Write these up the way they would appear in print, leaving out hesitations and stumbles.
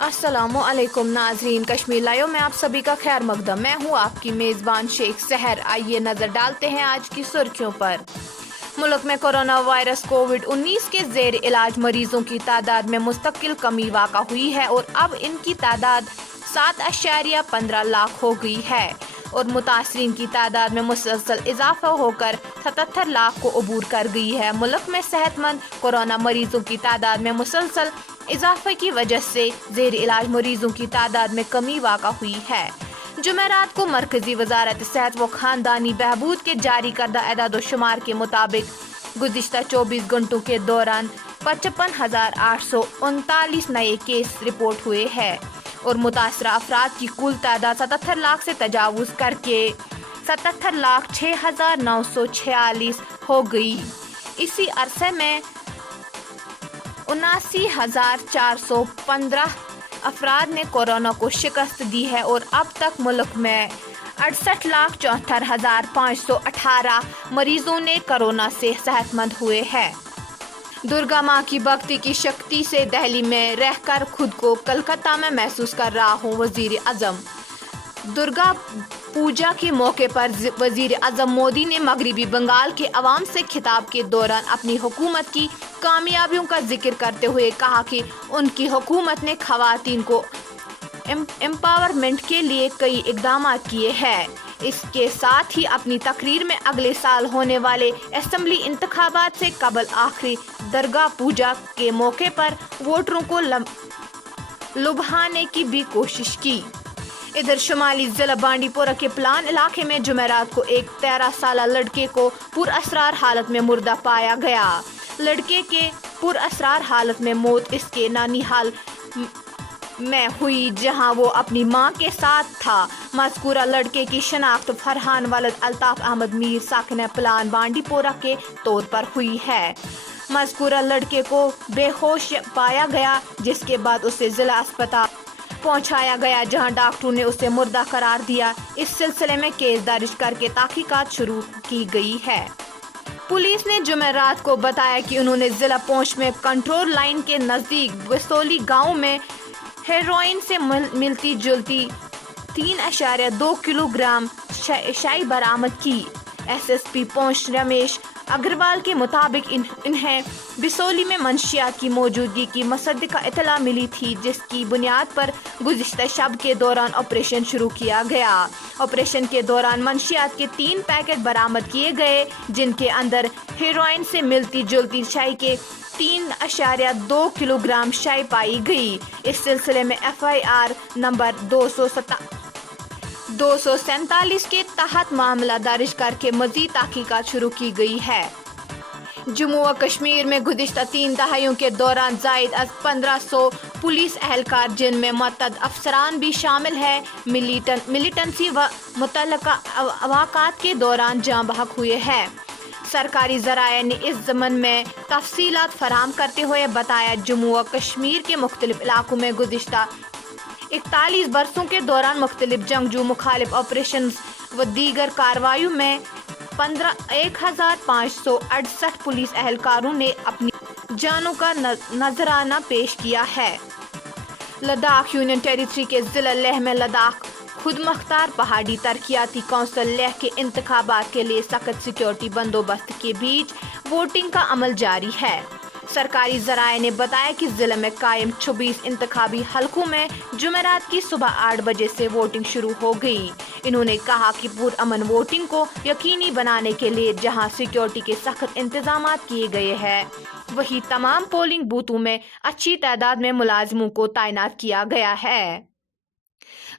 अस्सलामुअलैकुम नाजरीन, कश्मीर लाइव में आप सभी का खैर मकदम। मैं हूँ आपकी मेज़बान शेख सहर। आइए नज़र डालते हैं आज की सुर्खियों पर। मुल्क में कोरोना वायरस कोविड-19 के ज़ेर इलाज मरीजों की तादाद में मुस्तकिल कमी वाक़ा हुई है और अब इनकी तादाद 7.15 लाख हो गई है और मुतासरीन की तादाद में मुसलसल इजाफा होकर 77 लाख को अबूर कर गई है। मुल्क में सेहतमंद कोरोना मरीजों की तादाद में मुसलसल इजाफे की वजह से ज़ेर इलाज मरीजों की तादाद में कमी वाक़ा हुई है। जुमेरात को मरकजी वजारत सेहत व खानदानी बहबूद के जारी करदा एदाद-ओ-शुमार के मुताबिक गुज़िश्ता 24 घंटों के दौरान 55,839 नए केस रिपोर्ट हुए हैं और मुतासरा अफराद की कुल तादाद 77 लाख से तजावुज़ करके 77,06,946 हो गई। इसी अरसे में 79,415 अफराद ने कोरोना को शिकस्त दी है और अब तक मुल्क में 68,74,518 मरीजों ने कोरोना से सेहतमंद हुए हैं। दुर्गा माँ की भक्ति की शक्ति से दिल्ली में रहकर खुद को कलकत्ता में महसूस कर रहा हूँ वजीर आजम। दुर्गा पूजा के मौके पर वजीर आजम मोदी ने मगरबी बंगाल के अवाम से खिताब के दौरान अपनी हुकूमत की कामयाबियों का जिक्र करते हुए कहा कि उनकी हुकूमत ने खवातीन को एम्पावरमेंट के लिए कई इकदाम किए हैं। इसके साथ ही अपनी तकरीर में अगले साल होने वाले असेंबली इंतखाबात से कबल आखिरी दरगाह पूजा के मौके पर वोटरों को लुभाने की भी कोशिश की। इधर शुमाली जिला बांडीपोरा के प्लान इलाके में जुमेरात को एक 13 साल लड़के को पुरअसरार हालत में मुर्दा पाया गया। लड़के के पुरअसरार हालत में मौत इसके नानीहाल में हुई जहां वो अपनी मां के साथ था। मज़कूरा लड़के की शनाख्त फरहान वलद अल्ताफ अहमद मीर साकिन प्लान बांडीपोरा के तौर पर हुई है। मज़कूरा लड़के को बेहोश पाया गया जिसके बाद उसे जिला अस्पताल पहुंचाया गया जहां डॉक्टरों ने उसे मुर्दा करार दिया। इस सिलसिले में केस दर्ज करके तहकीकात शुरू की गई है। पुलिस ने जुमेरात को बताया कि उन्होंने जिला पुंछ में कंट्रोल लाइन के नज़दीक बसोली गांव में हेरोइन से मिलती जुलती 3.2 किलोग्राम शाई बरामद की। एसएसपी पुंछ रमेश अग्रवाल के मुताबिक इन्हें बिसोली में मंशियात की मौजूदगी की मुसद्दिका इतला मिली थी जिसकी बुनियाद पर गुज़िश्ता शब के दौरान ऑपरेशन शुरू किया गया। ऑपरेशन के दौरान मंशियात के 3 पैकेट बरामद किए गए जिनके अंदर हेरोइन से मिलती जुलती शाई के 3.2 किलोग्राम शाई पाई गई। इस सिलसिले में FIR नंबर 247 के तहत मामला दर्ज करके मजीद तहकीकात शुरू की गई है। जम्मू व कश्मीर में गुज़िश्ता 3 दहाइयों के दौरान जायद अज 1500 पुलिस एहलकार जिनमें मतद अफसरान भी शामिल है मिलिटेंसी व मुतल्लका अवाकात के दौरान जाँ बहक हुए हैं। सरकारी ज़राए ने इस ज़मन में तफसीलात फराहम करते हुए बताया जम्मू व कश्मीर के मुख्तलिफ इलाकों में गुज़िश्ता 41 बरसों के दौरान मुख्तलिफ जंगजू मुखालिफ ऑपरेशन व दीगर कार्रवाइयों में 15,568 पुलिस एहलकारों ने अपनी जानों का नजराना पेश किया है। लद्दाख यूनियन टेरिटरी के जिला लेह में लद्दाख खुद मुख्तार पहाड़ी तरक्याती कौंसिल लेह के इंतखाबात के लिए सख्त सिक्योरिटी बंदोबस्त के बीच वोटिंग का अमल जारी है। सरकारी ज़राए ने बताया कि जिले में कायम 26 इंतखाबी हलकों में जुमेरात की सुबह 8 बजे से वोटिंग शुरू हो गई। इन्होंने कहा कि पुरअमन वोटिंग को यकीनी बनाने के लिए जहां सिक्योरिटी के सख्त इंतजाम किए गए हैं वहीं तमाम पोलिंग बूथों में अच्छी तादाद में मुलाजिमों को तैनात किया गया है।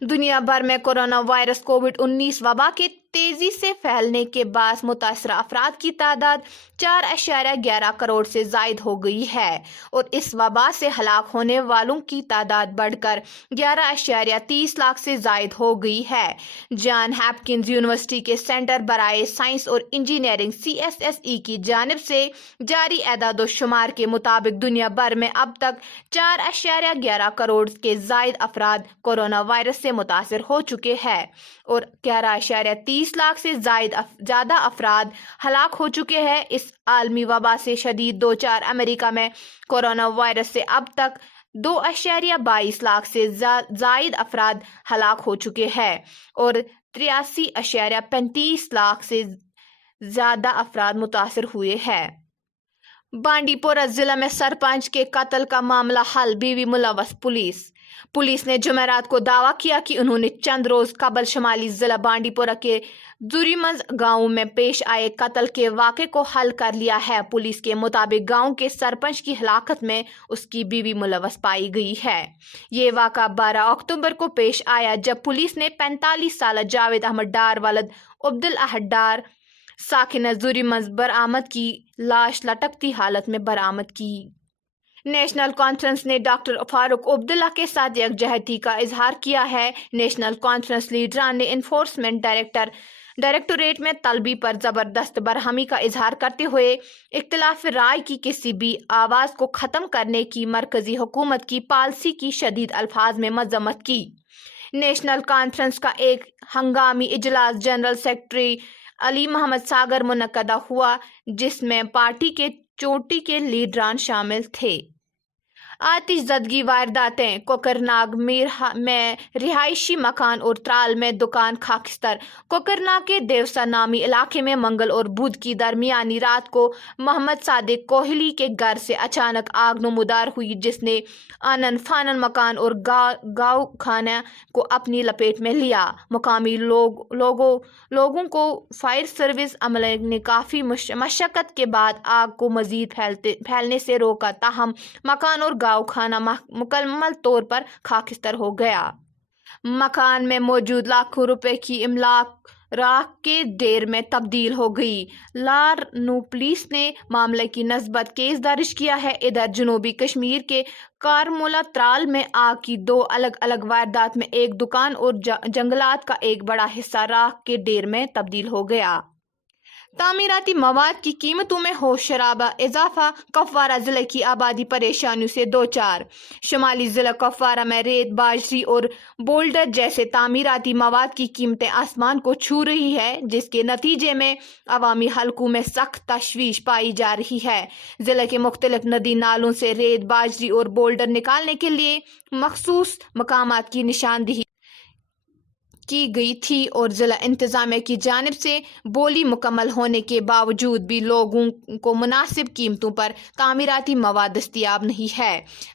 दुनिया भर में कोरोना वायरस कोविड-19 वबा के तेजी से फैलने के बाद मुतासरा अफराद की तादाद 4.11 करोड़ से जायद हो गई है और इस वबा से हलाक होने वालों की तादाद बढ़कर 11.30 लाख से जायद हो गई है। जॉन हॉपकिंस यूनिवर्सिटी के सेंटर बराए साइंस और इंजीनियरिंग CSSE की जानिब से जारी एदाद-ओ-शुमार के मुताबिक दुनिया भर में अब तक 4.11 करोड़ के जायद अफराद कोरोना वायरस से मुतासर हो चुके हैं और 11.30 लाख से ज्यादा अफराद हलाक हो चुके हैं। इस आलमी वबा से शदीद दो चार अमेरिका में कोरोना वायरस से अब तक 2.22 लाख से जायद अफराद हलाक हो चुके हैं और 83.35 लाख से ज्यादा अफराद मुतासर हुए हैं। बांडीपोरा जिला में सरपंच के कत्ल का मामला हल, बीवी मुलव्वस। पुलिस ने जुमेरात को दावा किया कि उन्होंने चंद रोज कबल शुमाली जिला बांडीपोरा के जुरीमंज गांव में पेश आए कत्ल के वाक़े को हल कर लिया है। पुलिस के मुताबिक गांव के सरपंच की हलाकत में उसकी बीवी मुलव्वस पाई गई है। ये वाक़ा 12 अक्टूबर को पेश आया जब पुलिस ने 45 साल जावेद अहमद डार वलद अब्दुल अहद डार साकिन जुरीमंज बरामद की लाश लटकती हालत में बरामद की। नेशनल कॉन्फ्रेंस ने डॉक्टर फारूक अब्दुल्ला के साथ यकजहती का इजहार किया है। नेशनल कॉन्फ्रेंस लीडरान ने इन्फोर्समेंट डायरेक्टोरेट में तलबी पर जबरदस्त बरहमी का इजहार करते हुए इख्तिलाफ राय की किसी भी आवाज़ को ख़त्म करने की मरकजी हुकूमत की पॉलिसी की शदीद अल्फाज में मजम्मत की। नेशनल कॉन्फ्रेंस का एक हंगामी इजलास जनरल सेक्रेटरी अली मोहम्मद सागर मुनक्कदा हुआ जिसमें पार्टी के चोटी के लीडरान शामिल थे। आतिश ज़दगी वारदातें, कोकरनाग में रिहायशी मकान और त्राल में दुकान खाकिस्तर। कोकरनाग के देवसा नामी इलाके में मंगल और बुध की दरमियानी रात को मोहम्मद सादिक कोहली के घर से अचानक आग नमूदार हुई जिसने आनन फानन मकान और गाँव खाना को अपनी लपेट में लिया। मुकामी लोगों को फायर सर्विस अमले ने काफ़ी मशक्क़त के बाद आग को मज़ीद फैलने से रोका, ताहम मकान और गाँव खाना मुकम्मल तौर पर खाकिस्तर हो गया। मकान में मौजूद लाखों रुपए की इमलाक राख के ढेर में तब्दील हो गई। लारनू पुलिस ने मामले की नस्बत केस दर्ज किया है। इधर जनूबी कश्मीर के कारमोला त्राल में आग की 2 अलग अलग वारदात में एक दुकान और जंगलात का एक बड़ा हिस्सा राख के ढेर में तब्दील हो गया। तामीराती मवाद की कीमतों में हो शराबा इजाफा, कपवारा जिले की आबादी परेशानियों से दो चार। शुमाली जिला कपवारा में रेत, बाजरी और बोल्डर जैसे तामीराती मवाद की कीमतें आसमान को छू रही है जिसके नतीजे में अवामी हलकों में सख्त तशवीश पाई जा रही है। जिले के मुख्तलिफ नदी नालों से रेत, बाजरी और बोल्डर निकालने के लिए मखसूस मकामात की निशानदेही की गई थी और जिला इंतजामिया की जानिब से बोली मुकम्मल होने के बावजूद भी लोगों को मुनासिब कीमतों पर तामीराती मवाद दस्तियाब नहीं है।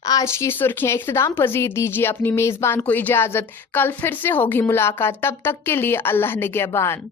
आज की सुर्खियां इख्तिताम पजीर। दीजिए अपनी मेज़बान को इजाज़त, कल फिर से होगी मुलाकात, तब तक के लिए अल्लाह निगहबान।